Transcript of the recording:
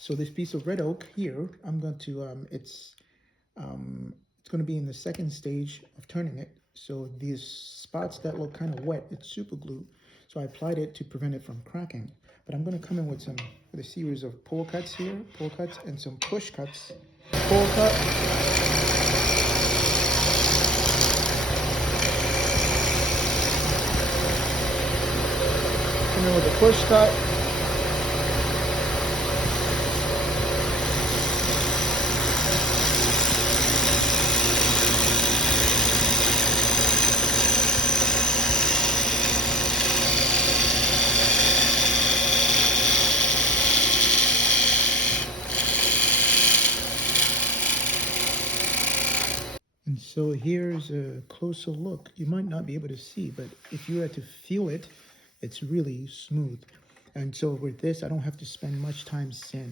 So this piece of red oak here, I'm going to, it's going to be in the second stage of turning it. So these spots that look kind of wet, it's super glue. So I applied it to prevent it from cracking. But I'm going to come in with a series of pull cuts here, pull cuts, and some push cuts. Pull cut. Come in with a push cut. And so here's a closer look. You might not be able to see, but if you had to feel it, it's really smooth. And so with this, I don't have to spend much time sanding.